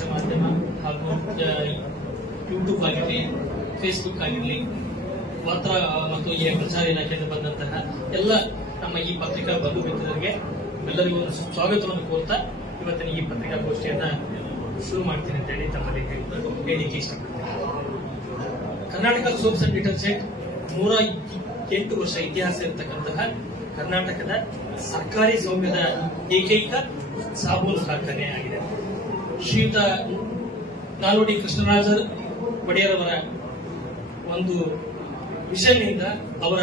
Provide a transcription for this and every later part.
ದೃಶ್ಯ ಮಾಧ್ಯಮ ಹಾಗೂ ಯೂಟ್ಯೂಬ್ ಆಗಿರಲಿ, ಫೇಸ್ಬುಕ್ ಆಗಿರಲಿ, ವಾರ್ತಾ ಮತ್ತು ಈ ಪ್ರಚಾರ ಇಲಾಖೆಯಿಂದ ಬಂದಂತಹ ಎಲ್ಲ ನಮ್ಮ ಈ ಪತ್ರಿಕಾ ಬಂಧು ಮಿತ್ರರಿಗೆ ಎಲ್ಲರಿಗೂ ಸ್ವಾಗತವನ್ನು ಕೋರ್ತಾ ಇವತ್ತಿನ ಈ ಪತ್ರಿಕಾಗೋಷ್ಠಿಯನ್ನ ಶುರು ಮಾಡ್ತೀನಿ ಅಂತ ಹೇಳಿ ತಮ್ಮಲ್ಲಿ ಹೇಳಿಕೆ ಇಷ್ಟಪಡ್ತೀನಿ. ಕರ್ನಾಟಕ ಸೋಪ್ಸ್ ಅಂಡ್ ಡಿಟರ್ಜೆಂಟ್ 108 ವರ್ಷ ಇತಿಹಾಸ ಇರತಕ್ಕಂತಹ ಕರ್ನಾಟಕದ ಸರ್ಕಾರಿ ಸ್ವಾಮ್ಯದ ಏಕೈಕ ಸಾಬೂನು ಕಾರ್ಖಾನೆ ಆಗಿದೆ. ಶ್ರೀಯುತ ನಾಲ್ವಡಿ ಕೃಷ್ಣರಾಜ ಒಡೆಯರ್ ಅವರ ಒಂದು ವಿಷನ್ನಿಂದ ಅವರ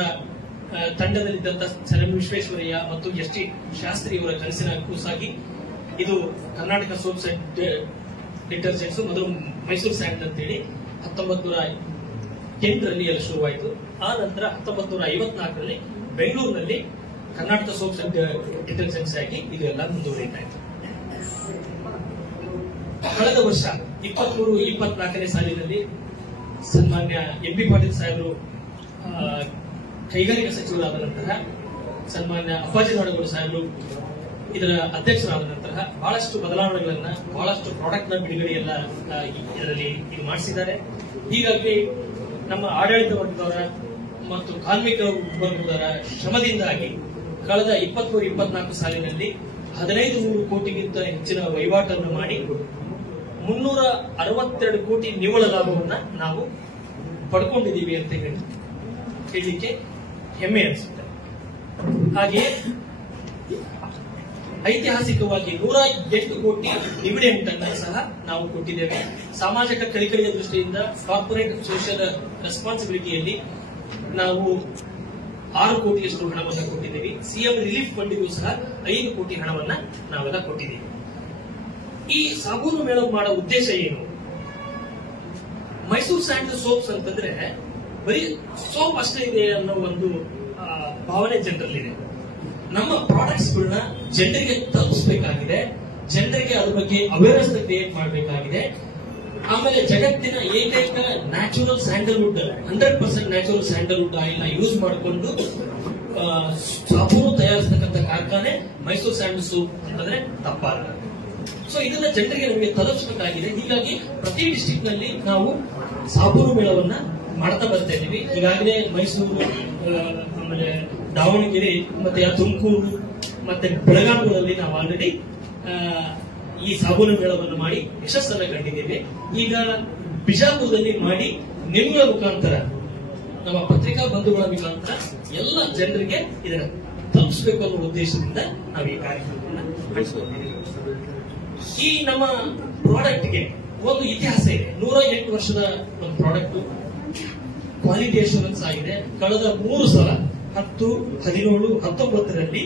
ತಂಡದಲ್ಲಿದ್ದಂತಹ ಸರ್ ಎಂ ವಿಶ್ವೇಶ್ವರಯ್ಯ ಮತ್ತು ಎಸ್ ಟಿ ಶಾಸ್ತ್ರಿ ಅವರ ಕನಸಿನ ಕೂಸಾಗಿ ಇದು ಕರ್ನಾಟಕ ಸೋಪ್ಸ್ ಅಂಡ್ ಡಿಟರ್ಜೆಂಟ್ಸ್ ಮೊದಲು ಮೈಸೂರು ಸ್ಯಾಂಡ್ ಅಂತೇಳಿ 1908ರಲ್ಲಿ ಅಲ್ಲಿ ಶುರುವಾಯಿತು. ಆ ನಂತರ 1954ರಲ್ಲಿ ಬೆಂಗಳೂರಿನಲ್ಲಿ ಕರ್ನಾಟಕ ಸೋಪ್ಸ್ ಅಂಡ್ ಡಿಟರ್ಜೆಂಟ್ಸ್ ಆಗಿ ಇದು ಎಲ್ಲ ಮುಂದುವರಿತಾ ಇತ್ತು. ಕಳೆದ ವರ್ಷ 23-24ನೇ ಸಾಲಿನಲ್ಲಿ ಸನ್ಮಾನ್ಯ ಎಂ ಬಿ ಪಾಟೀಲ್ ಸಾಹೇಬರು ಕೈಗಾರಿಕಾ ಸಚಿವರಾದ ನಂತರ ಸನ್ಮಾನ್ಯ ಅಪ್ಪಾಜಿ ನಾಡಗೌಡ ಸಾಹೇಬರು ಇದರ ಅಧ್ಯಕ್ಷರಾದ ನಂತರ ಬಹಳಷ್ಟು ಬದಲಾವಣೆಗಳನ್ನ, ಬಹಳಷ್ಟು ಪ್ರಾಡಕ್ಟ್ ನ ಬಿಡುಗಡೆ ಎಲ್ಲ ಇದರಲ್ಲಿ ಇದು ಮಾಡಿಸಿದ್ದಾರೆ. ಹೀಗಾಗಿ ನಮ್ಮ ಆಡಳಿತ ವರ್ಗದವರ ಮತ್ತು ಕಾರ್ಮಿಕ ವರ್ಗದವರ ಶ್ರಮದಿಂದಾಗಿ ಕಳೆದ 23-24 ಸಾಲಿನಲ್ಲಿ 1500 ಕೋಟಿಗಿಂತ ಹೆಚ್ಚಿನ ವಹಿವಾಟನ್ನು ಮಾಡಿ 362 ಕೋಟಿ ನಿವ್ವಳ ಲಾಭವನ್ನ ನಾವು ಪಡ್ಕೊಂಡಿದ್ದೀವಿ ಅಂತ ಹೇಳಲಿಕ್ಕೆ ಹೆಮ್ಮೆ ಅನಿಸುತ್ತೆ. ಹಾಗೆಯೇ ಐತಿಹಾಸಿಕವಾಗಿ 108 ಕೋಟಿ ಡಿವಿಡೆಂಡ್ ಅನ್ನ ಸಹ ನಾವು ಕೊಟ್ಟಿದ್ದೇವೆ. ಸಾಮಾಜಿಕ ಕಳಕಳಿಯ ದೃಷ್ಟಿಯಿಂದ ಕಾರ್ಪೊರೇಟ್ ಸೋಷಿಯಲ್ ರೆಸ್ಪಾನ್ಸಿಬಿಲಿಟಿಯಲ್ಲಿ ನಾವು 6 ಕೋಟಿಯಷ್ಟು ಹಣವನ್ನು ಕೊಟ್ಟಿದ್ದೇವೆ. ಸಿಎಂ ರಿಲೀಫ್ ಫಂಡ್ಗೂ ಸಹ 5 ಕೋಟಿ ಹಣವನ್ನ ನಾವೆಲ್ಲ ಕೊಟ್ಟಿದ್ದೇವೆ. ಈ ಸಾಬೂನು ಮೇಳ ಮಾಡೋ ಉದ್ದೇಶ ಏನು? ಮೈಸೂರು ಸ್ಯಾಂಡ್ ಸೋಪ್ಸ್ ಅಂತಂದ್ರೆ ಬರೀ ಸೋಪ್ ಅಷ್ಟೇ ಇದೆ ಅನ್ನೋ ಒಂದು ಭಾವನೆ ಜನರಲ್ಲಿದೆ. ನಮ್ಮ ಪ್ರಾಡಕ್ಟ್ಸ್ ಗಳನ್ನ ಜನರಿಗೆ ತಲುಪಿಸಬೇಕಾಗಿದೆ, ಜನರಿಗೆ ಅದ್ರ ಬಗ್ಗೆ ಅವೇರ್ನೆಸ್ ಕ್ರಿಯೇಟ್ ಮಾಡಬೇಕಾಗಿದೆ. ಆಮೇಲೆ ಜಗತ್ತಿನ ಏಕೈಕ natural Sandalwood 100% natural Sandalwood oil ನ ಯೂಸ್ ಮಾಡಿಕೊಂಡು ಸಾಬೂನು ತಯಾರಿಸತಕ್ಕಂಥ ಕಾರ್ಖಾನೆ ಮೈಸೂರು ಸ್ಯಾಂಡ್ ಸೋಪ್ ಅಂತಂದ್ರೆ ತಪ್ಪಾಗಲ್ಲ. ಸೊ ಇದನ್ನ ಜನರಿಗೆ ನಮಗೆ ತಲುಪಿಸಬೇಕಾಗಿದೆ. ಹೀಗಾಗಿ ಪ್ರತಿ ಡಿಸ್ಟ್ರಿಕ್ಟ್ ನಲ್ಲಿ ನಾವು ಸಾಬೂನು ಮೇಳವನ್ನ ಮಾಡ್ತಾ ಬರ್ತಾ ಇದ್ದೀವಿ. ಈಗಾಗಲೇ ಮೈಸೂರು, ಆಮೇಲೆ ದಾವಣಗೆರೆ, ಮತ್ತೆ ತುಮಕೂರು, ಮತ್ತೆ ಬೆಳಗಾವಿಗಳಲ್ಲಿ ನಾವು ಆಲ್ರೆಡಿ ಈ ಸಾಬೂನು ಮೇಳವನ್ನು ಮಾಡಿ ಯಶಸ್ಸನ್ನು ಕಂಡಿದ್ದೇವೆ. ಈಗ ಬಿಜಾಪುರದಲ್ಲಿ ಮಾಡಿ ನಿಮ್ಮಗಳ ಮುಖಾಂತರ, ನಮ್ಮ ಪತ್ರಿಕಾ ಬಂಧುಗಳ ಮುಖಾಂತರ ಎಲ್ಲ ಜನರಿಗೆ ಇದನ್ನ ತಲುಪಿಸಬೇಕು ಅನ್ನೋ ಉದ್ದೇಶದಿಂದ ನಾವು ಈ ಕಾರ್ಯಕ್ರಮವನ್ನು ನಡೆಸಿಕೊಂಡಿದ್ದೀವಿ. ಈ ನಮ್ಮ ಪ್ರಾಡಕ್ಟ್ಗೆ ಒಂದು ಇತಿಹಾಸ ಇದೆ. 108 ವರ್ಷದ ಒಂದು ಪ್ರಾಡಕ್ಟ್ ಕ್ವಾಲಿಟಿ ಅಶ್ಯೂರೆನ್ಸ್ ಆಗಿದೆ. ಕಳೆದ 3 ಸಲ 10, 17, 19ರಲ್ಲಿ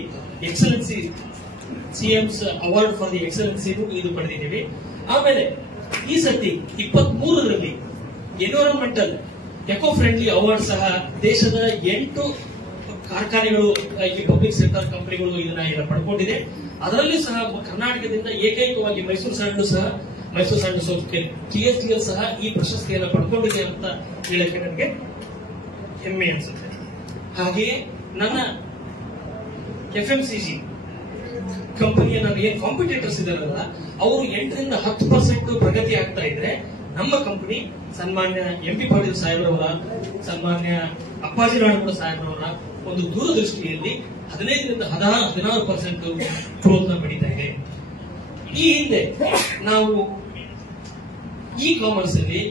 excellency CM's award for the excellency ಇದು ಪಡೆದಿದ್ದೀವಿ. ಆಮೇಲೆ ಈ ಸತಿ 23ರಲ್ಲಿ ಎನ್ವಿರಾನ್ಮೆಂಟಲ್ ಎಕೋ ಫ್ರೆಂಡ್ಲಿ ಅವಾರ್ಡ್ ಸಹ ದೇಶದ 8 ಕಾರ್ಖಾನೆಗಳು, ಈ ಪಬ್ಲಿಕ್ ಸೆಕ್ಟರ್ ಕಂಪನಿಗಳು ಇದನ್ನ ಪಡ್ಕೊಂಡಿದೆ. ಅದರಲ್ಲಿ ಸಹ ಕರ್ನಾಟಕದಿಂದ ಏಕೈಕವಾಗಿ ಮೈಸೂರು ಸ್ಯಾಂಡ್ ಸೋಪ್ KSTL ಸಹ ಈ ಪ್ರಶಸ್ತಿಯನ್ನು ಪಡ್ಕೊಂಡಿದೆ ಅಂತ ಹೇಳಕ್ಕೆ ನನಗೆ ಹೆಮ್ಮೆ ಅನಿಸುತ್ತೆ. ಹಾಗೆಯೇ ನನ್ನ FMCG ಕಂಪನಿಯ ನನ್ನ ಏನ್ ಕಾಂಪಿಟೇಟರ್ಸ್ ಇದಾರಲ್ಲ, ಅವರು 8-10% ಪ್ರಗತಿ ಆಗ್ತಾ ಇದ್ರೆ ನಮ್ಮ ಕಂಪನಿ ಸನ್ಮಾನ್ಯ ಎಂ ಪಿ ಪಾಟೀಲ್ ಸಾಹೇಬ್ರವರ, ಸನ್ಮಾನ್ಯ ಅಪ್ಪಾಜಿ ನಾಡಗೌಡ ಸಾಹೇಬ್ರವರ ಒಂದು ದೂರದೃಷ್ಟಿಯಲ್ಲಿ 15-16% ಗ್ರೋತ್ ನ ಪಡೀತಾ ಇದೆ. ಈ ಹಿಂದೆ ನಾವು ಇ ಕಾಮರ್ಸ್ ಅಲ್ಲಿ,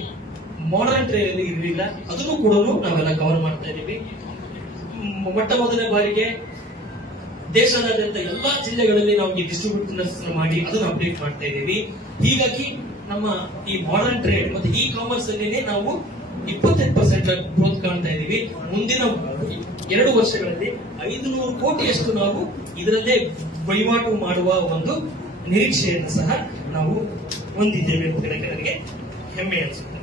ಮಾಡರ್ನ್ ಟ್ರೇಡ್ ಅಲ್ಲಿ ಇರಲಿಲ್ಲ. ಅದನ್ನು ಕೂಡ ನಾವೆಲ್ಲ ಕವರ್ ಮಾಡ್ತಾ ಇದ್ದೀವಿ. ಮೊಟ್ಟ ಮೊದಲನೇ ಬಾರಿಗೆ ದೇಶದಾದ್ಯಂತ ಎಲ್ಲಾ ಜಿಲ್ಲೆಗಳಲ್ಲಿ ನಾವು ಈ ಡಿಸ್ಟ್ರಿಬ್ಯೂಟರ್ಸ್ ಮಾಡಿ ಅದನ್ನು ಅಪ್ಡೇಟ್ ಮಾಡ್ತಾ ಇದ್ದೀವಿ. ಹೀಗಾಗಿ ನಮ್ಮ ಈ ಮಾಡರ್ನ್ ಟ್ರೇಡ್ ಮತ್ತೆ ಇ ಕಾಮರ್ಸ್ ಅಲ್ಲಿ ನಾವು 28% ಗ್ರೋತ್ ಕಾಣ್ತಾ ಇದ್ದೀವಿ. ಮುಂದಿನ 2 ವರ್ಷಗಳಲ್ಲಿ 500 ಕೋಟಿಯಷ್ಟು ನಾವು ಇದರಲ್ಲೇ ವಹಿವಾಟು ಮಾಡುವ ಒಂದು ನಿರೀಕ್ಷೆಯನ್ನು ಸಹ ನಾವು ಹೊಂದಿದ್ದೇವೆ ಅಂತ ನನಗೆ ಹೆಮ್ಮೆ ಅನಿಸುತ್ತೆ.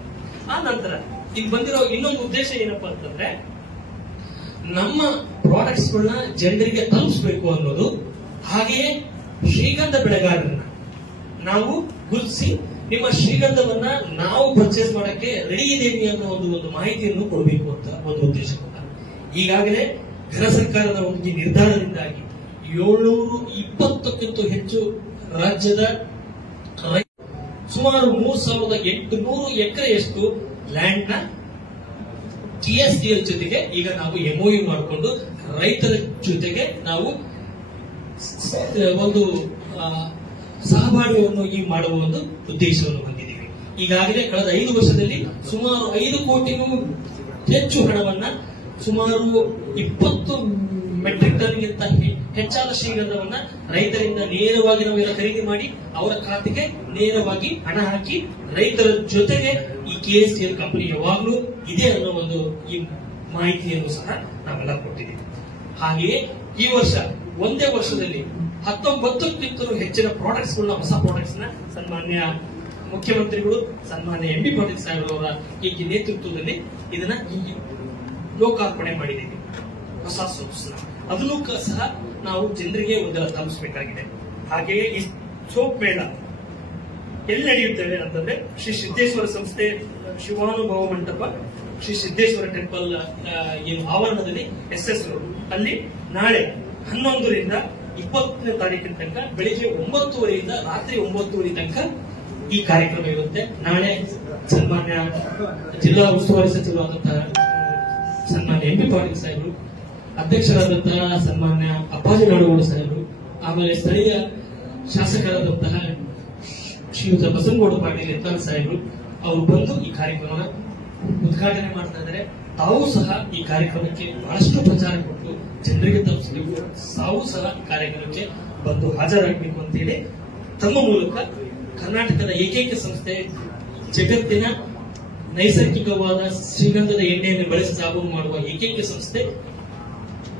ಆ ನಂತರ ಇಲ್ಲಿ ಬಂದಿರೋ ಇನ್ನೊಂದು ಉದ್ದೇಶ ಏನಪ್ಪಾ ಅಂತಂದ್ರೆ, ನಮ್ಮ ಪ್ರಾಡಕ್ಟ್ಸ್ ಗಳನ್ನ ಜನರಿಗೆ ತಲುಪಿಸಬೇಕು ಅನ್ನೋದು. ಹಾಗೆಯೇ ಶ್ರೀಗಂಧ ಬೆಳೆಗಾರರನ್ನ ನಾವು ಗುರುತಿಸಿ ನಿಮ್ಮ ಶ್ರೀಗಂಧವನ್ನ ನಾವು ಪರ್ಚೇಸ್ ಮಾಡಕ್ಕೆ ರೆಡಿ ಇದ್ದೇವೆ ಅನ್ನೋ ಒಂದು ಮಾಹಿತಿಯನ್ನು ಕೊಡಬೇಕು ಅಂತ ಒಂದು ಉದ್ದೇಶ. ಈಗಾಗಲೇ ಘನ ಸರ್ಕಾರದ ಒಂದು ನಿರ್ಧಾರದಿಂದಾಗಿ 720ಕ್ಕಿಂತ ಹೆಚ್ಚು ರಾಜ್ಯದ ಸುಮಾರು 3800 ಎಕರೆಯಷ್ಟು ಲ್ಯಾಂಡ್ ನ TSDL ಜೊತೆಗೆ ಈಗ ನಾವು MOU ಮಾಡಿಕೊಂಡು ರೈತರ ಜೊತೆಗೆ ನಾವು ಒಂದು ಸಹಬಾಳ್ವೆಯನ್ನು ಮಾಡುವ ಒಂದು ಉದ್ದೇಶವನ್ನು ಹೊಂದಿದ್ದೀವಿ. ಈಗಾಗಲೇ ಕಳೆದ 5 ವರ್ಷದಲ್ಲಿ ಸುಮಾರು 5 ಕೋಟಿಗೂ ಹೆಚ್ಚು ಹಣವನ್ನ ಸುಮಾರು 20 ಮೆಟ್ರಿಕ್ ಟನ್ಗಿಂತ ಹೆಚ್ಚಾದ ಶ್ರೀಗಂಧವನ್ನ ರೈತರಿಂದ ನೇರವಾಗಿ ನಾವೆಲ್ಲ ಖರೀದಿ ಮಾಡಿ ಅವರ ಖಾತೆಗೆ ನೇರವಾಗಿ ಹಣ ಹಾಕಿ ರೈತರ ಜೊತೆಗೆ ಈ KSDL ಕಂಪನಿ ಯಾವಾಗಲೂ ಇದೆ ಅನ್ನೋ ಒಂದು ಈ ಮಾಹಿತಿಯನ್ನು ಸಹ ನಾವೆಲ್ಲ ಕೊಟ್ಟಿದ್ದೀವಿ. ಹಾಗೆಯೇ ಈ ವರ್ಷ ಒಂದೇ ವರ್ಷದಲ್ಲಿ 19ಕ್ಕಿಂತಲೂ ಹೆಚ್ಚಿನ ಪ್ರಾಡಕ್ಟ್ಸ್ ಹೊಸ ಪ್ರಾಡಕ್ಟ್ಸ್ ನ ಸನ್ಮಾನ್ಯ ಮುಖ್ಯಮಂತ್ರಿಗಳು ಸನ್ಮಾನ್ಯ MB ಪಾಟೀಲ್ ಸಾಹೇಬ್ ಅವರ ಈ ನೇತೃತ್ವದಲ್ಲಿ ಇದನ್ನ ಲೋಕಾರ್ಪಣೆ ಮಾಡಿದ್ದೀವಿ. ಹೊಸ ಸೋಪ್ಸ್ ಅದನ್ನು ಸಹ ನಾವು ಜನರಿಗೆ ಒಂದೆಲ್ಲ ತಲುಪಿಸಬೇಕಾಗಿದೆ. ಹಾಗೆಯೇ ಈ ಸೋಪ್ ಮೇಳ ಎಲ್ಲಿ ನಡೆಯುತ್ತೇವೆ ಅಂತಂದ್ರೆ ಶ್ರೀ ಸಿದ್ದೇಶ್ವರ ಸಂಸ್ಥೆ ಶಿವಾನುಭವ ಮಂಟಪ ಶ್ರೀ ಸಿದ್ದೇಶ್ವರ ಟೆಂಪಲ್ ಏನು ಆವರಣದಲ್ಲಿ SS ರೋಡ್ ಅಲ್ಲಿ ನಾಳೆ 11ರಿಂದ 20ನೇ ತಾರೀಕಿನ ತನಕ ಬೆಳಿಗ್ಗೆ 9:30ರಿಂದ ರಾತ್ರಿ 9:30 ತನಕ ಈ ಕಾರ್ಯಕ್ರಮ ಇರುತ್ತೆ. ನಾಳೆ ಸನ್ಮಾನ್ಯ ಜಿಲ್ಲಾ ಉಸ್ತುವಾರಿ ಸಚಿವರಾದಂತಹ ಸನ್ಮಾನ್ಯ MB ಪಾಟೀಲ್ ಸಾಹೇಬರು, ಅಧ್ಯಕ್ಷರಾದಂತಹ ಸನ್ಮಾನ್ಯ ಅಪ್ಪಾಜಿ ನಾಡಗೌಡ ಸಾಹೇಬರು, ಆಮೇಲೆ ಸ್ಥಳೀಯ ಶಾಸಕರಾದಂತಹ ಶ್ರೀಯುತ ಬಸನಗೌಡ ಪಾಟೀಲ್ ಯತ್ನಾಳ್ ಸಾಹೇಬರು ಅವರು ಬಂದು ಈ ಕಾರ್ಯಕ್ರಮನ ಉದ್ಘಾಟನೆ ಮಾಡ್ತಾ ಇದ್ದಾರೆ. ತಾವು ಸಹ ಈ ಕಾರ್ಯಕ್ರಮಕ್ಕೆ ಬಹಳಷ್ಟು ಪ್ರಚಾರ ಕೊಟ್ಟು ಜನರಿಗೆ ತಲುಪಿಸಬೇಕು. ತಾವು ಸಹ ಕಾರ್ಯಕ್ರಮಕ್ಕೆ ಬಂದು ಹಾಜರಾಗಬೇಕು ಅಂತೇಳಿ ತಮ್ಮ ಮೂಲಕ ಕರ್ನಾಟಕದ ಏಕೈಕ ಸಂಸ್ಥೆ, ಜಗತ್ತಿನ ನೈಸರ್ಗಿಕವಾದ ಶ್ರೀಗಂಧದ ಎಣ್ಣೆಯನ್ನು ಬಳಸಿ ಸಾಬೂನು ಮಾಡುವ ಏಕೈಕ ಸಂಸ್ಥೆ,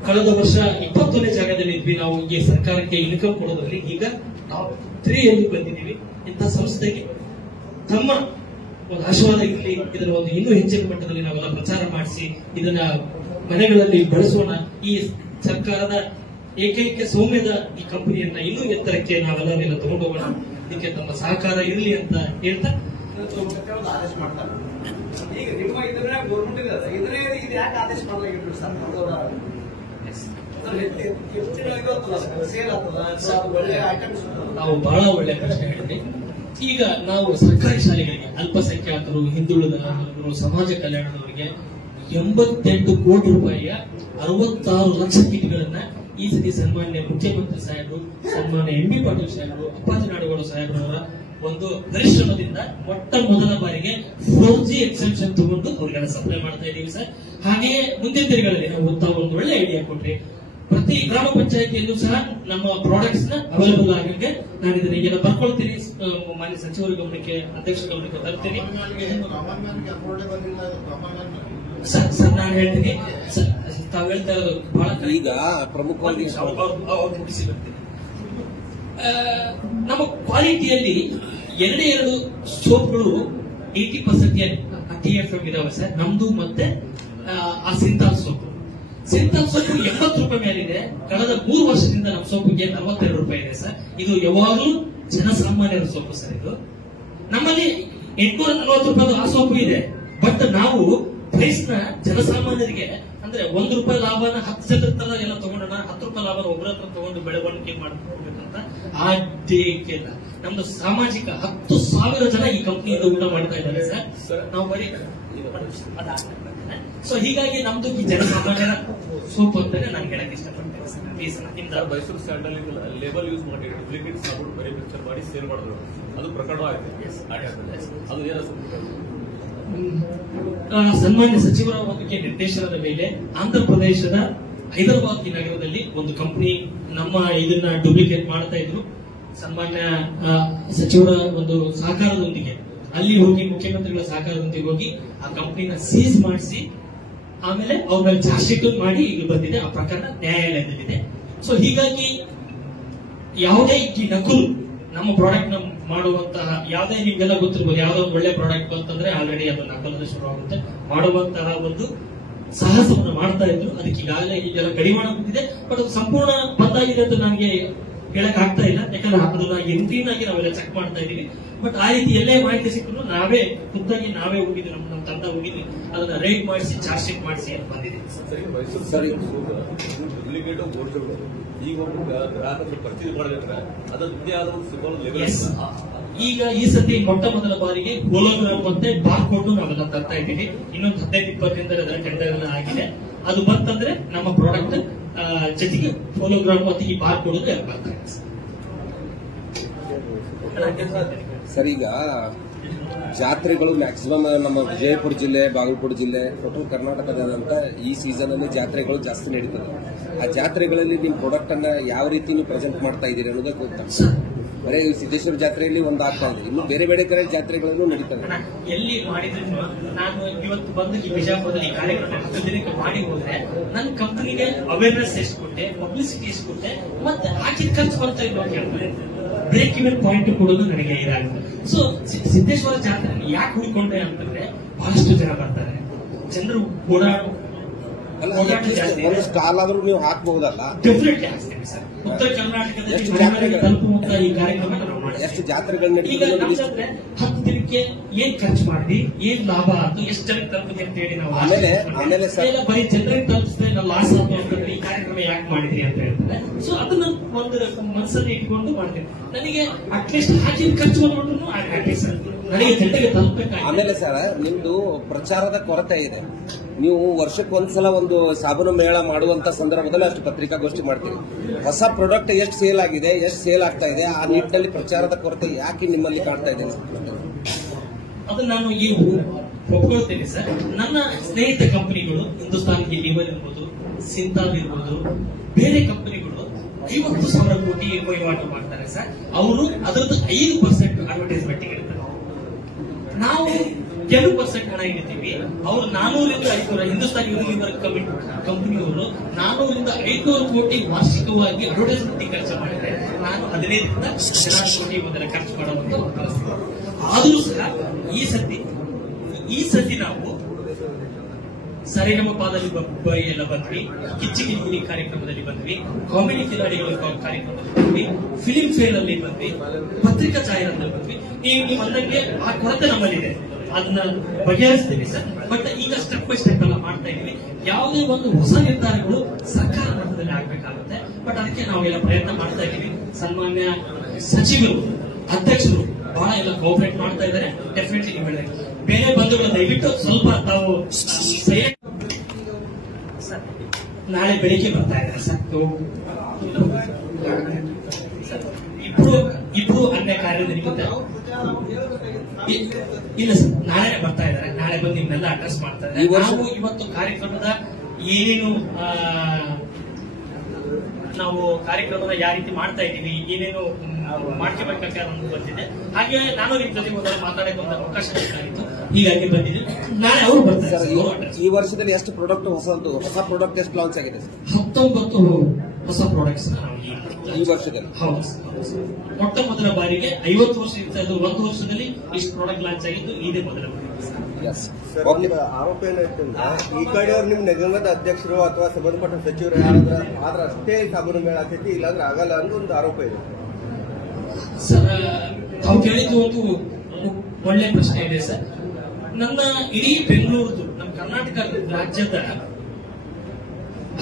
ಕಳೆದ ವರ್ಷ 20ನೇ ಜಾಗದಲ್ಲಿ ಇದ್ವಿ ನಾವು ಈ ಸರ್ಕಾರಕ್ಕೆ ಇನ್ಕಮ್ ಕೊಡೋದ್ರಲ್ಲಿ. ಈಗ ಟಾಪ್ 3 ಯಲ್ಲಿ ಬಂದಿದ್ದೀವಿ. ಇಂಥ ಸಂಸ್ಥೆಗೆ ತಮ್ಮ ಒಂದು ಆಶೀರ್ವಾದ ಇರಲಿ. ಇದರ ಒಂದು ಇನ್ನೂ ಹೆಚ್ಚಿನ ಮಟ್ಟದಲ್ಲಿ ನಾವೆಲ್ಲ ಪ್ರಚಾರ ಮಾಡಿಸಿ ಇದನ್ನ ಮನೆಗಳಲ್ಲಿ ಬಳಸೋಣ. ಈ ಸರ್ಕಾರದ ಏಕೈಕ ಸೌಮ್ಯದ ಈ ಕಂಪನಿಯನ್ನ ಇನ್ನೂ ಎತ್ತರಕ್ಕೆ ನಾವೆಲ್ಲ ತಗೊಂಡು ಹೋಗೋಣ. ಇದಕ್ಕೆ ತಮ್ಮ ಸಹಕಾರ ಇರಲಿ ಅಂತ ಹೇಳ್ತಾ ಆದೇಶ ಮಾಡ್ತಾರೆ. ಈಗ ನಿಮ್ಮ ಇದನ್ನ ಗೌರ್ಮೆಂಟ್ ಇದನ್ನೇ ಇದು ಯಾಕೆ ಆದೇಶ ಮಾಡಲಾಗಿತ್ತು ಸರ್? ನಾವು ಬಹಳ ಒಳ್ಳೆ ಪ್ರಶ್ನೆ ಹೇಳಿದ್ವಿ. ಈಗ ನಾವು ಸರ್ಕಾರಿ ಶಾಲೆಗಳಿಗೆ ಅಲ್ಪಸಂಖ್ಯಾತರು, ಹಿಂದುಳಿದ ಸಮಾಜ ಕಲ್ಯಾಣದವರಿಗೆ 88 ಕೋಟಿ ರೂಪಾಯಿಯ 66 ಲಕ್ಷ ಕಿಟ್ಗಳನ್ನ ಈ ಸತಿ ಸನ್ಮಾನ್ಯ ಮುಖ್ಯಮಂತ್ರಿ ಸಾಹೇಬರು, ಸನ್ಮಾನ್ಯ MB ಪಾಟೀಲ್ ಸಾಹೇಬರು, ಅಪ್ಪಾಜಿ ನಾಡಗೌಡ ಸಾಹೇಬರವರ ಒಂದು ಪರಿಶ್ರಮದಿಂದ ಮೊಟ್ಟ ಮೊದಲ ಬಾರಿಗೆ 4G ಎಕ್ಸೆಂಪ್ಷನ್ ತಗೊಂಡು ಅವ್ರಿಗೆಲ್ಲ ಸಪ್ಲೈ ಮಾಡ್ತಾ ಇದ್ದೀವಿ ಸರ್. ಹಾಗೆಯೇ ಮುಂದಿನ ದಿನಗಳಲ್ಲಿ ನಾವು ಒಂದು ಒಳ್ಳೆ ಐಡಿಯಾ ಕೊಟ್ರಿ. ಪ್ರತಿ ಗ್ರಾಮ ಪಂಚಾಯತಿಯಲ್ಲೂ ಸಹ ನಮ್ಮ ಪ್ರಾಡಕ್ಟ್ಸ್ ನ ಅವೈಲಬಲ್ ಆಗಿಗೆ ನಾನು ಇದನ್ನ ಈಗೆಲ್ಲ ಬರ್ಕೊಳ್ತೀನಿ. ಮಾನ್ಯ ಸಚಿವರ ಗಮನಕ್ಕೆ, ಅಧ್ಯಕ್ಷ ಗಮನಕ್ಕೆ ತರ್ತೀನಿ ಸರ್. ನಾನು ಹೇಳ್ತೀನಿ ಸರ್, ತಾವು ಹೇಳ್ತಾ ಇರೋದು ಬಹಳ ಈಗ ಪ್ರಮುಖವಾಗಿ ಮುಗಿಸಿ ಬರ್ತೀನಿ. ನಮ್ಮ ಕ್ವಾಲಿಟಿಯಲ್ಲಿ 2 ಸೋಪ್ಗಳು 80% TFM ಇದಾವೆ ಸರ್. ನಮ್ದು ಮತ್ತೆ ಆ ಸಿಂತಾಲ್ ಸೋಪ್. ಸಿಂತಾಲ್ ಸೋಪ್ 80 ರೂಪಾಯಿ ಮೇಲಿದೆ. ಕಳೆದ 3 ವರ್ಷದಿಂದ ನಮ್ಮ ಸೋಪಿಗೆ 42 ರೂಪಾಯಿ ಇದೆ ಸರ್. ಇದು ಯಾವಾಗಲೂ ಜನಸಾಮಾನ್ಯರ ಸೋಪು ಸರ್. ಇದು ನಮ್ಮಲ್ಲಿ 840 ರೂಪಾಯಿ ಆ ಸೋಪು ಇದೆ. ಬಟ್ ನಾವು ಪ್ರೈಸ್ ನ ಜನಸಾಮಾನ್ಯರಿಗೆ ಅಂದ್ರೆ 1 ರೂಪಾಯಿ ಲಾಭನ 10 ಜನರ ತರ ಎಲ್ಲ ತಗೊಂಡೋಣ, 10 ರೂಪಾಯಿ ಲಾಭನ ಒಬ್ಬರ ಹತ್ರ ತಗೊಂಡು ಬೆಳವಣಿಗೆ ಮಾಡ್ಕೊಳ್ಬೇಕಂತ ಆ ಇಲ್ಲ. ನಮ್ದು ಸಾಮಾಜಿಕ 10,000 ಜನ ಈ ಕಂಪನಿಯಿಂದ ಊಟ ಮಾಡ್ತಾ ಇದ್ದಾರೆ ಸರ್. ನಾವು ಬರೀ ಸೊ ಹೀಗಾಗಿ ನಮ್ದು ಈ ಜನಸಾಮಾನ್ಯರ ಸೋಪ್ ಅಂತಾನೆ ನಾನು ಹೇಳಕ್ ಇಷ್ಟಪಡ್ತೇನೆ ಸರ್. ಮೈಸೂರು ಸ್ಟ್ಯಾಂಡ್ ಅಲ್ಲಿ ಲೇಬಲ್ ಯೂಸ್ ಮಾಡಿ ಡೂಪ್ಲಿಕೇಟ್ ಸಾಬೂನು ಬರೀ ಪಿಕ್ಚರ್ ಮಾಡಿ ಸೇಲ್ ಮಾಡಿದ್ರು, ಅದು ಪ್ರಕರಣವಾಗಿದೆ. ಅದು ಏನ ಸನ್ಮಾನ್ಯ ಸಚಿವರ ಒಂದು ನಿರ್ದೇಶನದ ಮೇಲೆ ಆಂಧ್ರ ಪ್ರದೇಶದ ಹೈದರಾಬಾದ್ ನಗರದಲ್ಲಿ ಒಂದು ಕಂಪನಿ ನಮ್ಮ ಇದನ್ನ ಡೂಪ್ಲಿಕೇಟ್ ಮಾಡ್ತಾ ಇದ್ರು. ಸನ್ಮಾನ್ಯ ಸಚಿವರ ಒಂದು ಸಹಕಾರದೊಂದಿಗೆ ಅಲ್ಲಿ ಹೋಗಿ, ಮುಖ್ಯಮಂತ್ರಿಗಳ ಸಹಕಾರದೊಂದಿಗೆ ಹೋಗಿ ಆ ಕಂಪನಿನ ಸೀಸ್ ಮಾಡಿಸಿ ಆಮೇಲೆ ಅವ್ರ ಮೇಲೆ ಚಾರ್ಜ್ ಶೀಟ್ ಮಾಡಿ ಈಗ ಬಂದಿದೆ. ಆ ಪ್ರಕರಣ ನ್ಯಾಯಾಲಯದಲ್ಲಿದೆ. ಸೊ ಹೀಗಾಗಿ ಯಾವುದೇ ಈ ನಕಲು ನಮ್ಮ ಪ್ರಾಡಕ್ಟ್ ನ ಮಾಡುವಂತಹ ಯಾವುದೇ ನಿಮ್ಗೆಲ್ಲ ಗೊತ್ತಿರ್ಬೋದು, ಯಾವುದೋ ಒಂದು ಒಳ್ಳೆ ಪ್ರಾಡಕ್ಟ್ ಅಂತಂದ್ರೆ ಆಲ್ರೆಡಿ ಅದು ನಕಲದ ಶುರುವಾಗುತ್ತೆ. ಮಾಡುವಂತಹ ಒಂದು ಸಾಹಸವನ್ನು ಮಾಡ್ತಾ ಇದ್ರು. ಅದಕ್ಕೆ ಈಗಾಗಲೇ ಈಗೆಲ್ಲ ಕಡಿವಾಣ ಬಂದಿದೆ. ಬಟ್ ಅದು ಸಂಪೂರ್ಣ ಬಂದಾಗಿದೆ ಅಂತ ನನಗೆ ಹೇಳಕ್ ಆಗ್ತಾ ಇಲ್ಲ. ಯಾಕಂದ್ರೆ ಅದನ್ನ ಎಂಟ್ರೀನ್ ಆಗಿ ನಾವೆಲ್ಲ ಚೆಕ್ ಮಾಡ್ತಾ ಇದೀವಿ. ಬಟ್ ಆ ರೀತಿ ಎಲ್ಲೇ ಮಾಹಿತಿ ಸಿಕ್ಕರು ನಾವೇ ಖುದ್ದಾಗಿ ನಾವೇ ಹೋಗಿದ್ವಿ, ನಮ್ಮ ತಂಡ ಹೋಗಿದ್ವಿ, ಅದನ್ನ ರೈಡ್ ಮಾಡಿಸಿ ಚಾರ್ಜ್ ಶೀಟ್ ಮಾಡಿಸಿ ಬಂದಿದೆ. ಮೈಸೂರು ಡೂಪ್ಲಿಕೇಟ್ ಬೋರ್ಡ್ಗಳು ಈಗ ಒಬ್ಬ ಗ್ರಾಹಕರು ಪರ್ಚೇಸ್ ಮಾಡಬೇಕಾದ್ರೆ ಅದರ ಇದೇ ಆದ ಒಂದು ಸಿಂಬಲ್ ಲೆವೆಲ್. ಈಗ ಈ ಸತಿ ಮೊಟ್ಟ ಮೊದಲ ಬಾರಿಗೆ ಹೋಲೋಗ್ರಾಮ್ ಮತ್ತೆ ಬಾರ್ ಕೋಡ್ ನಾವೆಲ್ಲ ತರ್ತಾ ಇದ್ದೀವಿ. ಇನ್ನೊಂದು 15-20 ದಿನದಲ್ಲಿ ಅದರ ಟೆಂಡರ್ ಎಲ್ಲ ಆಗಿದೆ. ಅದು ಬಂತಂದ್ರೆ ನಮ್ಮ ಪ್ರಾಡಕ್ಟ್ ಜೊತೆಗೆ ಹೋಲೋಗ್ರಾಮ್ ಮತ್ತೆ ಈ ಬಾರ್ ಕೋಡ್ ಬರ್ತಾ ಇದೆ ಸರ್. ಈಗ ಜಾತ್ರೆಗಳು ಮ್ಯಾಕ್ಸಿಮಮ್ ನಮ್ಮ ವಿಜಯಪುರ ಜಿಲ್ಲೆ, ಬಾಗಲಕೋಟೆ ಜಿಲ್ಲೆ, ಟೋಟಲ್ ಕರ್ನಾಟಕದಾದ್ಯಂತ ಈ ಸೀಸನ್ ಅಲ್ಲಿ ಜಾತ್ರೆಗಳು ಜಾಸ್ತಿ ನಡೀತದೆ. ಆ ಜಾತ್ರೆಗಳಲ್ಲಿ ನಿಮ್ಮ ಪ್ರಾಡಕ್ಟ್ ಅನ್ನ ಯಾವ ರೀತಿ ನೀವು ಪ್ರೆಸೆಂಟ್ ಮಾಡ್ತಾ ಇದ್ದೀರಿ ಅನ್ನೋದು ಗೊತ್ತಾಗ್ತದೆ. ಬರೀ ಸಿದ್ದೇಶ್ವರ ಜಾತ್ರೆಯಲ್ಲಿ ಒಂದು ಆಗ್ತಾ ಇದೆ, ಇನ್ನು ಬೇರೆ ಬೇರೆ ಕಡೆ ಜಾತ್ರೆಗಳನ್ನು ನಡೀತದೆ. ಎಲ್ಲಿ ಮಾಡಿದ್ರು ನಾನು ಇವತ್ತು ಬಂದು ಈ ಬಿಜಾಪುರದಲ್ಲಿ ಈ ಕಾರ್ಯಕ್ರಮ 10 ದಿನಕ್ಕೆ ಮಾಡಿ ಹೋದ್ರೆ ನನ್ನ ಕಂಪನಿಗೆ ಅವೇರ್ನೆಸ್ ಎಷ್ಟು ಕೊಟ್ಟೆ, ಪಬ್ಲಿಸಿಟಿ ಎಷ್ಟು ಕೊಟ್ಟೆ, ಮತ್ತೆ ಹಾಕಿದ ಖರ್ಚು ಬರ್ತಾ ಇಲ್ಲ ಕೇಳ್ತಾರೆ. ಬ್ರೇಕ್ ಇವೆನ್ ಪಾಯಿಂಟ್ ಕೊಡೋದು ನನಗೆ ಇದಾಗುತ್ತೆ. ಸೊ ಸಿದ್ದೇಶ್ವರ ಜಾತ್ರೆ ಯಾಕೆ ಹುಡ್ಕೊಂಡೆ ಅಂತಂದ್ರೆ ಬಹಳಷ್ಟು ಜನ ಬರ್ತಾರೆ, ಜನರು ಓಡಾಟು ಜಾಸ್ತಿ. ಒಂದು ಸ್ಟಾಲ್ ಆದ್ರೂ ನೀವು ಹಾಕಬಹುದಲ್ಲ? ಡೆಫಿನೆಟ್ಲಿ ಹಾಕ್ತೇವೆ ಸರ್. ಉತ್ತರ ಕರ್ನಾಟಕದಲ್ಲಿ ತಲುಪುವಂತ ಈ ಕಾರ್ಯಕ್ರಮ ನಾವು ಮಾಡ್ತೀವಿ. ಎಷ್ಟು ಜಾತ್ರೆಗಳು ಈಗ ನಮ್ದಂದ್ರೆ 10 ದಿನಕ್ಕೆ ಏನ್ ಖರ್ಚು ಮಾಡಿ ಏನ್ ಲಾಭ ಆಯ್ತು, ಎಷ್ಟು ಜನಕ್ಕೆ ತಲುಪಿದೆ ಅಂತ ಹೇಳಿ ನಾವು ಆಮೇಲೆ ಬರೀ ಜನರಿಗೆ ತಲುಪಿಸಿದ್ರೆ ನಾವು ಲಾಸ್ ಆಯ್ತು ಅಂತಂದ್ರೆ ಈ ಕಾರ್ಯಕ್ರಮ ಯಾಕೆ ಮಾಡಿದ್ರಿ ಅಂತ ಹೇಳ್ತಾರೆ. ಸೊ ಅದನ್ನ ಒಂದು ಮನಸ್ಸಲ್ಲಿ ಇಟ್ಕೊಂಡು ಮಾಡ್ತೀನಿ. ನನಗೆ ಅಟ್ಲೀಸ್ಟ್ ಹಾಕಿದ ಖರ್ಚು ಬಂದ್ಬಿಟ್ರು ಆಗ್ಲಿ ಸರ್, ನನಗೆ ಜನರಿಗೆ ತಲುಪಬೇಕಾಗಿ. ಆಮೇಲೆ ಸರ್, ನಿಮ್ದು ಪ್ರಚಾರದ ಕೊರತೆ ಇದೆ. ನೀವು ವರ್ಷಕ್ಕೊಂದ್ಸಲ ಒಂದು ಸಾಬೂನು ಮೇಳ ಮಾಡುವಂತ ಸಂದರ್ಭದಲ್ಲಿ ಅಷ್ಟು ಪತ್ರಿಕಾಗೋಷ್ಠಿ ಮಾಡ್ತೀವಿ. ಹೊಸ ಪ್ರಾಡಕ್ಟ್ ಎಷ್ಟು ಸೇಲ್ ಆಗಿದೆ, ಎಷ್ಟು ಸೇಲ್ ಆಗ್ತಾ ಇದೆ, ಆ ನಿಟ್ಟಿನಲ್ಲಿ ಪ್ರಚಾರದ ಕೊರತೆ ಯಾಕೆ ನಿಮ್ಮಲ್ಲಿ ಕಾಣ್ತಾ ಇದೆ? ಅದು ನಾನು ಈ ಒಪ್ಕೊಳ್ತೇನೆ ಸರ್. ನನ್ನ ಸ್ನೇಹಿತ ಕಂಪನಿಗಳು ಹಿಂದೂಸ್ತಾನ್ ಲಿವರ್ ಇರ್ಬೋದು, ಸಿಂತಾಲ್ ಇರ್ಬೋದು, ಬೇರೆ ಕಂಪನಿಗಳು 50,000 ಕೋಟಿ ವಹಿವಾಟು ಮಾಡ್ತಾರೆ ಸರ್. ಅವರು ಅದರದ್ದು 5% ಅಡ್ವರ್ಟೈಸ್ಮೆಂಟ್ ಇರ್ತಾರೆ. ನಾವು ಕೆಲವು ಪರ್ಸೆಂಟ್ ಹಣ ಇಡ್ತೀವಿ. ಅವರು 400-500 ಹಿಂದೂಸ್ತಾನ್ ಲಿವರ್ ಕಂಪನಿಯವರು 400-500 ಕೋಟಿ ವಾರ್ಷಿಕವಾಗಿ ಅಡ್ವರ್ಟೈಸ್ಮೆಂಟ್ ಖರ್ಚು ಮಾಡಿದ್ರೆ ನಾನು 15-16 ಕೋಟಿ ಮೊದಲ ಖರ್ಚು ಮಾಡುವಂತ ಒಂದು ಪರಿಸ್ಥಿತಿ. ಆದರೂ ಸಹ ಈ ಸತಿ ನಾವು ಸರಿಗಮ ಪಾದಲ್ಲಿ ಎಲ್ಲ ಬಂದ್ವಿ, ಕಿಚ್ಚಿ ಕಿಚ್ಚಿ ಕಾರ್ಯಕ್ರಮದಲ್ಲಿ ಬಂದ್ವಿ, ಕಾಮಿಡಿ ಕಿಲಾಡಿಗಳ ಕಾರ್ಯಕ್ರಮದಲ್ಲಿ ಬಂದ್ವಿ, ಫಿಲಿಂ ಫೇರ್ ಅಲ್ಲಿ ಬಂದ್ವಿ, ಪತ್ರಿಕಾ ಜಾಹೀರಾತಲ್ಲಿ ಬಂದ್ವಿ. ನೀವು ಅಂದಂಗೆ ಆ ಕೊರತೆ ನಮ್ಮಲ್ಲಿದೆ, ಅದನ್ನ ಬಗೆಹರಿಸ್ತೀವಿ ಸರ್. ಬಟ್ ಈಗ ಸ್ಟೆಪ್ ಬೈ ಸ್ಟೆಪ್ ಎಲ್ಲ ಮಾಡ್ತಾ ಇದೀವಿ. ಯಾವುದೇ ಒಂದು ಹೊಸ ನಿರ್ಧಾರಗಳು ಸರ್ಕಾರ ಮಟ್ಟದಲ್ಲಿ ಆಗ್ಬೇಕಾಗುತ್ತೆ. ಬಟ್ ಅದಕ್ಕೆ ನಾವೆಲ್ಲ ಪ್ರಯತ್ನ ಮಾಡ್ತಾ ಇದೀವಿ. ಸನ್ಮಾನ್ಯ ಸಚಿವರು, ಅಧ್ಯಕ್ಷರು ಬಹಳ ಎಲ್ಲ ಕೋಆಪರೇಟ್ ಮಾಡ್ತಾ ಇದ್ದಾರೆ. ಡೆಫಿನೆಟ್ಲಿ ನೀವು ಹೇಳಿದ್ರೆ ಬೇರೆ ಬಂಧುಗಳು ದಯವಿಟ್ಟು ಸ್ವಲ್ಪ ತಾವು ನಾಳೆ ಬೆಳಿಗ್ಗೆ ಬರ್ತಾ ಇದ್ದಾರೆ ಸರ್. ಇಬ್ರು ಅನ್ಯ ಕಾರ್ಯದಲ್ಲಿರುತ್ತೆ. ಇಲ್ಲ ಸರ್, ನಾಳೆ ಬರ್ತಾ ಇದ್ದಾರೆ. ನಾಳೆ ಬಂದು ನಿಮ್ನೆಲ್ಲ ಅಡ್ರೆಸ್ ಮಾಡ್ತಾ ಇದ್ದಾರೆ. ನಾವು ಇವತ್ತು ಕಾರ್ಯಕ್ರಮದ ಏನೇನು ನಾವು ಕಾರ್ಯಕ್ರಮದ ಯಾವ ರೀತಿ ಮಾಡ್ತಾ ಇದ್ದೀವಿ, ಏನೇನು ಮಾಡ್ಕೋಬೇಕಾದ ಒಂದು ಬಂದಿದೆ. ಹಾಗೆ ನಾನು ನಿಮ್ ಜೊತೆ ಮೊದಲು ಮಾತಾಡಕ್ಕೆ ಒಂದು ಅವಕಾಶ ಬೇಕಾಗಿತ್ತು, ಹೀಗಾಗಿ ಬಂದಿದ್ದು. ನಾಳೆ ಅವರು ಬರ್ತಾರೆ. ಈ ವರ್ಷದಲ್ಲಿ ಎಷ್ಟು ಪ್ರಾಡಕ್ಟ್ ಹೊಸ ಪ್ರಾಡಕ್ಟ್ ಎಷ್ಟು ಲಾಂಚ್ ಆಗಿದೆ? 19 ಹೊಸ ಪ್ರಾಡಕ್ಟ್ಸ್ ಈ ವರ್ಷದಲ್ಲಿ. ಹೌದು, ಮೊಟ್ಟ ಮೊದಲ ಬಾರಿಗೆ 50 ವರ್ಷ ಇರ್ತದ್ದು, 1 ವರ್ಷದಲ್ಲಿ ಇಷ್ಟು ಪ್ರಾಡಕ್ಟ್ ಲಾಂಚ್ ಆಗಿದ್ದು ಇದೇ ಮೊದಲ ಬಾರಿ. ಆರೋಪ ಏನಾಯ್ತಂದ್ರೆ ಈ ಕಡೆಯವ್ರು ನಿಮ್ ನಿಗಮದ ಅಧ್ಯಕ್ಷರು ಅಥವಾ ಸಂಬಂಧಪಟ್ಟ ಸಚಿವರು ಆದ್ರೆ ಅಷ್ಟೇ ಸಾಬೂನು ಮೇಳ ಆಗ್ತೈತಿ, ಇಲ್ಲಾಂದ್ರೆ ಆಗಲ್ಲ ಅಂತ ಒಂದು ಆರೋಪ ಇದೆ ಸರ್. ತಾವು ಕೇಳಿದ್ದು ಒಂದು ಒಳ್ಳೆ ಪ್ರಶ್ನೆ ಇದೆ ಸರ್. ನನ್ನ ಇಡೀ ಬೆಂಗಳೂರು, ನಮ್ಮ ಕರ್ನಾಟಕ ರಾಜ್ಯದ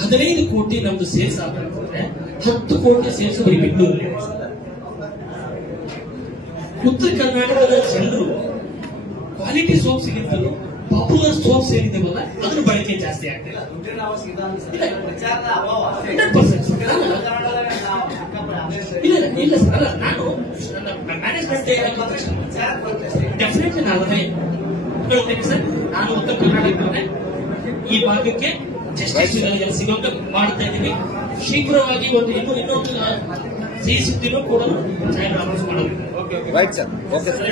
15 ಕೋಟಿ ನಮ್ದು ಸೇಲ್ಸ್ ಆಗಬೇಕಂದ್ರೆ 10 ಕೋಟಿ ಸೇಲ್ಸ್ ಬರೀ ಬೆಂಗಳೂರಲ್ಲಿ. ಉತ್ತರ ಕರ್ನಾಟಕದ ಜನರು ಕ್ವಾಲಿಟಿ ಸೋಪ್ಸ್ ಗಿಂತಲೂ ಪಾಪ್ಯುಲರ್ ಸೋಪ್ಸ್ ಏನಿದೆವಲ್ಲ ಅದ್ರ ಬಳಕೆ ಜಾಸ್ತಿ ಆಗ್ತಿಲ್ಲ. 100% ಇಲ್ಲ ಸರ್. ಅಲ್ಲ, ನಾನು ಮ್ಯಾನೇಜ್ಮೆಂಟ್ ಡೆಫಿನೆಟ್ಲಿ ನಾನು ಅದನ್ನೇ ಹೇಳ್ತೇನೆ ಸರ್. ನಾನು ಉತ್ತರ ಕರ್ನಾಟಕದಲ್ಲೇ ಈ ಭಾಗಕ್ಕೆ ಜಸ್ಟಿಸ್ ಸಿಗೋಕೆ ಮಾಡ್ತಾ ಇದ್ದೀವಿ. ಶೀಘ್ರವಾಗಿ ಇನ್ನೊಂದು ಸಿಹಿ ಸುದ್ದಿನೂ ಕೂಡ ಅನೌನ್ಸ್ ಮಾಡೋದು. Right sir. Okay sir.